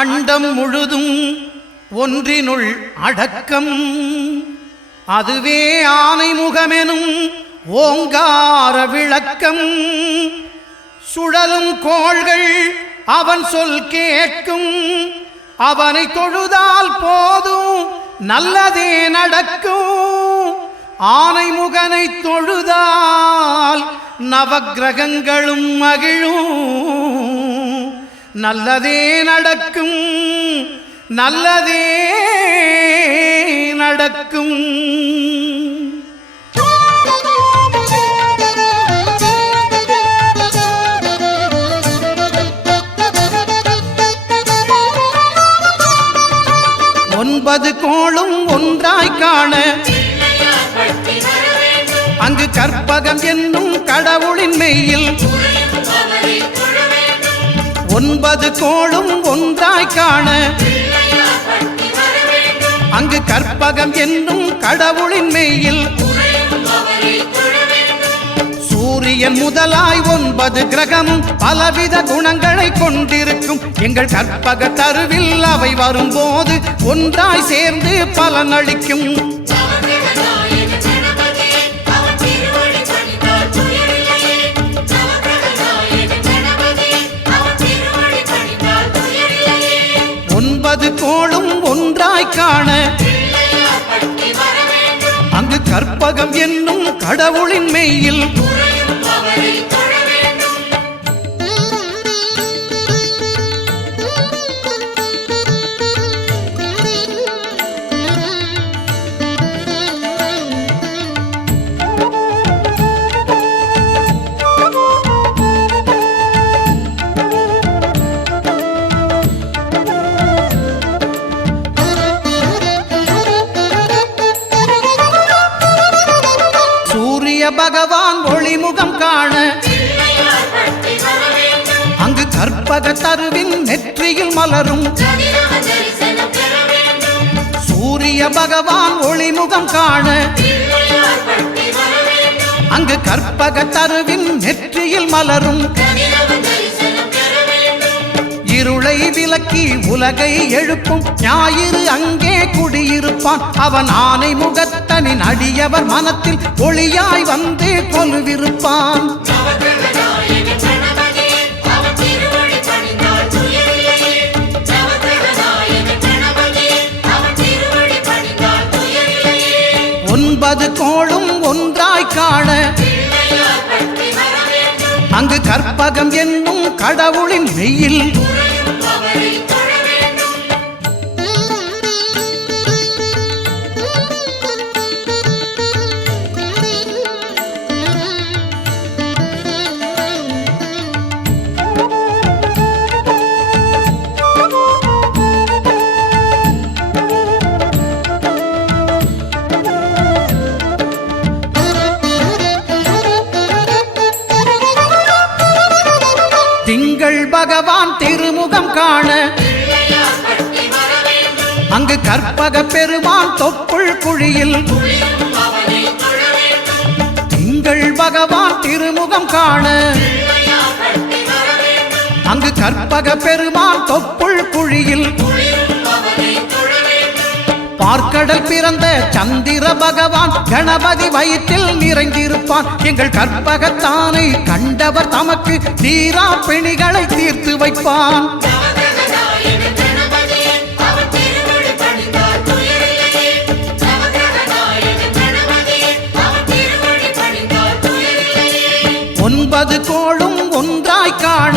அண்டம் முழுதும் ஒன்றினுள் அடக்கம். அதுவே ஆனைமுகமெனும் ஓங்கார விளக்கம். சுழலும் கோள்கள் அவன் சொல் கேட்கும். அவனை தொழுதால் போதும் நல்லதே நடக்கும். ஆனைமுகனை தொழுதால் நவக்கிரகங்களும் மகிழும். நல்லதே நடக்கும், நல்லதே நடக்கும். ஒன்பது கோளும் ஒன்றாய் காண அங்கு கற்பகம் என்னும் கடவுளின் மெய்யில். ஒன்பது கோளும் ஒன்றாய் காண அங்கு கற்பகம் என்னும் கடவுளின் மெய்யில். சூரியன் முதலாய் 9 கிரகமும் பலவித குணங்களை கொண்டிருக்கும். எங்கள் கற்பக தருவில் அவை வரும்போது ஒன்றாய் சேர்ந்து பலனளிக்கும். கோளும் ஒன்றாய் காண அங்கு கற்பகம் என்னும் கடவுளின் மெய்யில். பகவான் ஒளிமுகம் காண அங்கு கற்பக தருவின் நெற்றியில் மலரும். சூரிய பகவான் ஒளிமுகம் காண அங்கு கற்பக தருவின் நெற்றியில் மலரும். இருளை விலக்கி உலகை எழுப்பும் ஞாயிறு அங்கே குடியிருப்பான். அவன் ஆனை முகத்தனின் அடியவர் மனத்தில் ஒளியாய் வந்து கொலுவிருப்பான். ஒன்பது கோளும் ஒன்றாய் காண அங்கு கற்பகம் என்னும் கடவுளின் மெய்யில். திங்கள் பகவான் திருமுகம் காண அங்கு கற்பக பெருமான் தொப்புள் குழியில். திங்கள் பகவான் திருமுகம் காண அங்கு கற்பக பெருமான் தொப்புள் குழியில். பார்க்கடல் பிறந்த சந்திர பகவான் கணபதி வயிற்றில் நிறைந்திருப்பான். எங்கள் கற்பகத்தானை கண்டவர் தமக்கு தீரா பிணிகளை தீர்த்து வைப்பான். ஒன்பது கோளும் ஒன்றாய் காண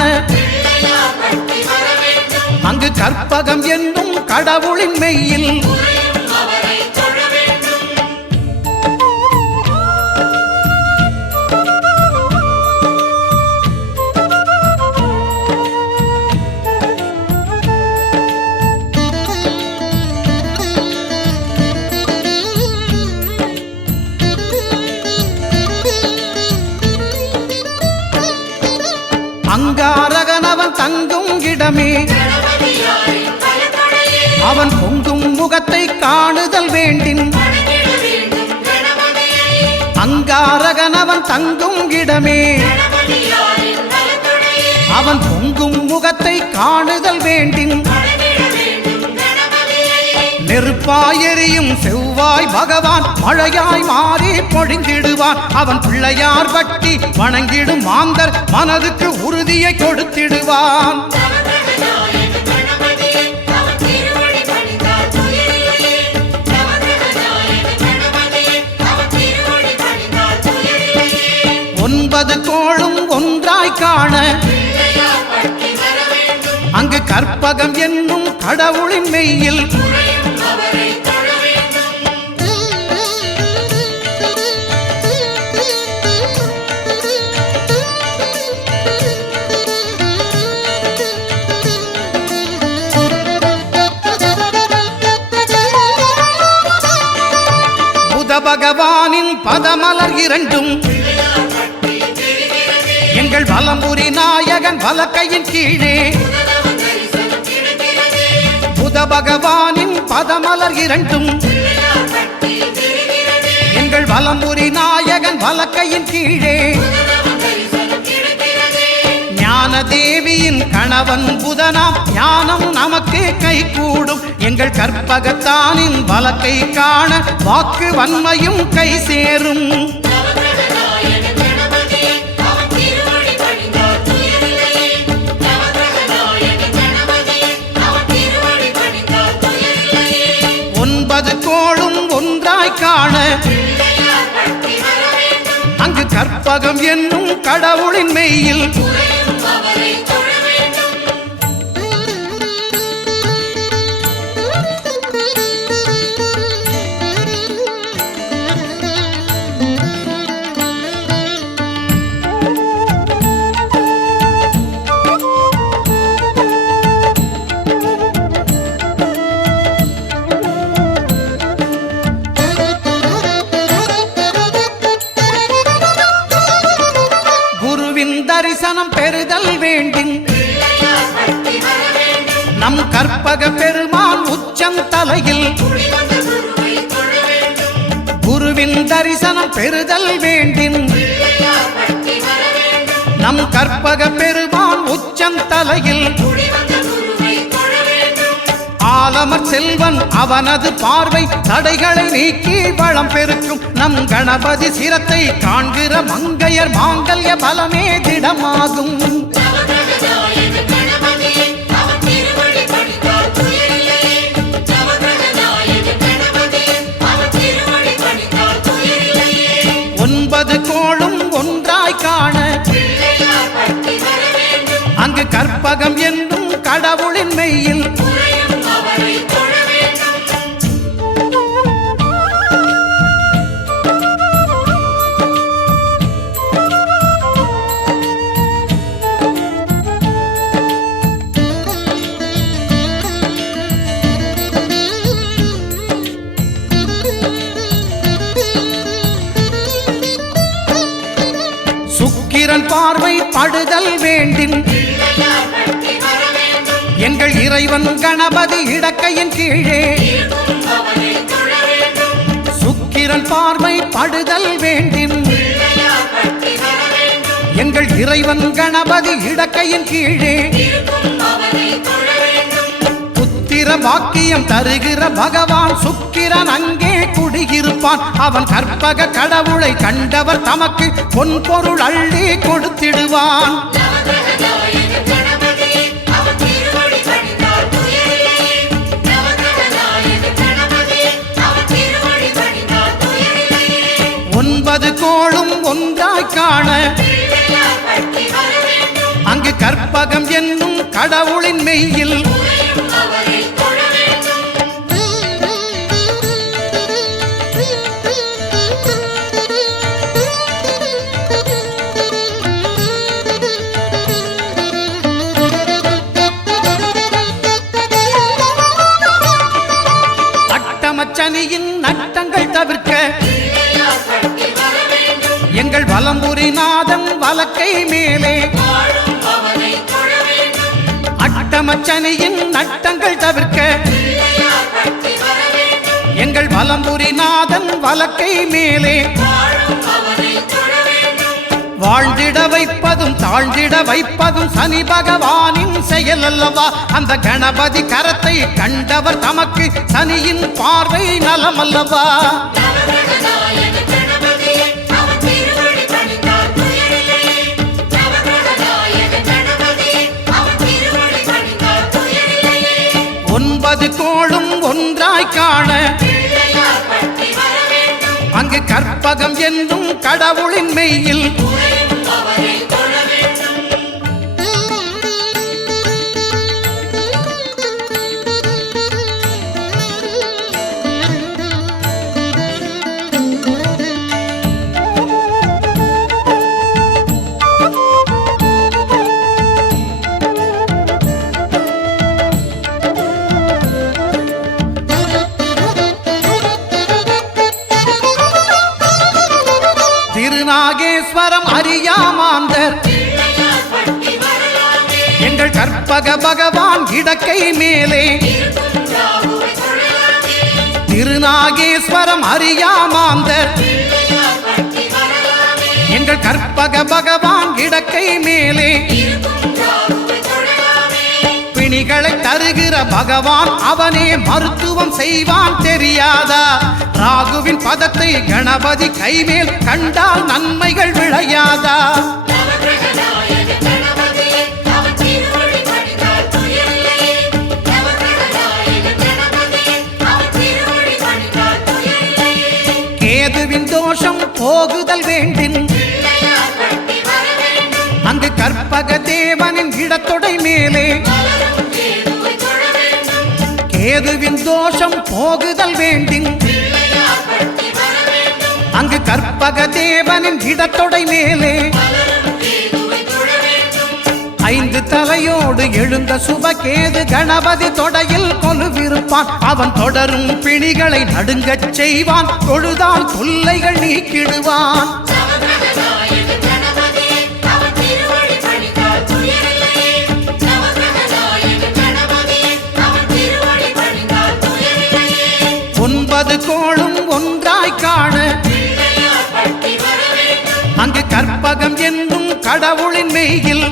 அங்கு கற்பகம் என்னும் கடவுளின் மெய்யில். அங்காரகனவன் தங்கும் இடமே அவன் பொங்கும் முகத்தை காணுதல் வேண்டின். அங்காரகனவன் தங்கும் இடமே அவன் பொங்கும் முகத்தை காணுதல் வேண்டின். நெருப்பாயெறியும் செவ்வாய் பகவான் மழையாய் மாறி பொழிந்திடுவான். அவன் பிள்ளையார் பட்டி வணங்கிடும் மாந்தர் மனதுக்கு உறுதியை கொடுத்திடுவான். ஒன்பது கோளும் ஒன்றாய் காண அங்கு கற்பகம் என்னும் கடவுளின் மெய்யில் புத பகவானின் பதமலர் இரண்டும் எங்கள் வலம்புரி நாயகன் வலக்கையின் கீழே புத பகவானின் பதமலர் இரண்டும் எங்கள் வலம்புரி நாயகன் வலக்கையின் கீழே ஞான தேவியின் கணவன் புதனாம் ஞானம் நமக்கு கைகூடும். எங்கள் கற்பகத்தானின் வலக்கை காண வாக்கு வன்மையும் கை சேரும். ஒன்பது கோளும் ஒன்றாய் காண அங்கு கற்பகம் என்னும் கடவுளின் மெய்யில் தரிசனம் பெறுதல் வேண்டின் நம் கற்பக பெருமான் உச்சந்தலையில் குருவின் தரிசனம் பெறுதல் வேண்டின் நம் கற்பக பெருமான் உச்சந்தலையில் ஆலமர் செல்வன் அவனது பார்வை தடைகளை நீக்கி வளம் பெருக்கும். நம் கணபதி சிரத்தை காண்கிற மங்கையர் மாங்கல்ய பலமே திடமாகும். ஒன்பது கோளும் ஒன்றாய் காண அங்கு கற்பகம் என்னும் கடவுளின் மெய்யில் சுக்கிரன் பார்வை படுதல் வேண்டின் எங்கள் இறைவன் கணபதி இடக்கையின் கீழே சுக்கிரன் பார்வை படுதல் வேண்டின் எங்கள் இறைவன் கணபதி இடக்கையின் கீழே புத்திர வாக்கியம் தருகிற பகவான் சுக்கிரன் அங்கே குடியிருப்பான். அவன் கற்பக கடவுளை கண்டவர் தமக்கு பொன் பொருள் அள்ளி கொடுத்திடுவான். ஒன்பது கோளும் ஒன்றாய் காண அங்கு கற்பகம் என்னும் கடவுளின் மெய்யில் அட்டமச்சனியின் நட்டங்கள் தவிர்க்க எங்கள் வலம்புரி நாதன் வலக்கை மேலே அட்டமச்சனியின் நட்டங்கள் தவிர்க்க எங்கள் வலம்புரி நாதன் வலக்கை மேலே வாழ்ந்திட வைப்பதும் தாழ்ந்திட வைப்பதும் சனி பகவானின் செயல் அல்லவா? அந்த கணபதி கரத்தை கண்டவர் தமக்கு சனியின் பார்வை நலம் அல்லவா? ஒன்பது கோளும் ஒன்றாய் காண அங்கு கற்பகம் என்னும் கடவுளின் மெய்யில் திருநாகேஸ்வரம் அறியாமாந்தர் எங்கள் கற்பக பகவான் இடக்கை மேலே திருநாகேஸ்வரம் அறியாமாந்தர் எங்கள் கற்பக பகவான் இடக்கை மேலே பிணிகளை தருகிற பகவான் அவனே மருத்துவம் செய்வான் தெரியாதா? ராகுவின் பதத்தை கணபதி கைமேல் கண்டால் நன்மைகள் விளையாதா? கேதுவின் தோஷம் போகுதல் வேண்டின் அங்கு கற்பக தேவனின் இடத்தொடை மேலே கேதுவின் தோஷம் போகுதல் வேண்டின் அங்கு கற்பக தேவனின் இடத்தொடை மேலே ஐந்து தலையோடு எழுந்த சுபகேது கணபதி தொடையில் கொலுவிருப்பான். அவன் தொடரும் பிணிகளை நடுங்கச் செய்வான். தொழுதால் தொல்லைகள் நீக்கிடுவான். ஒன்பது கோளும் ஒன்றாய் காண அங்கு கற்பகம் என்னும் கடவுளின் மெய்யில்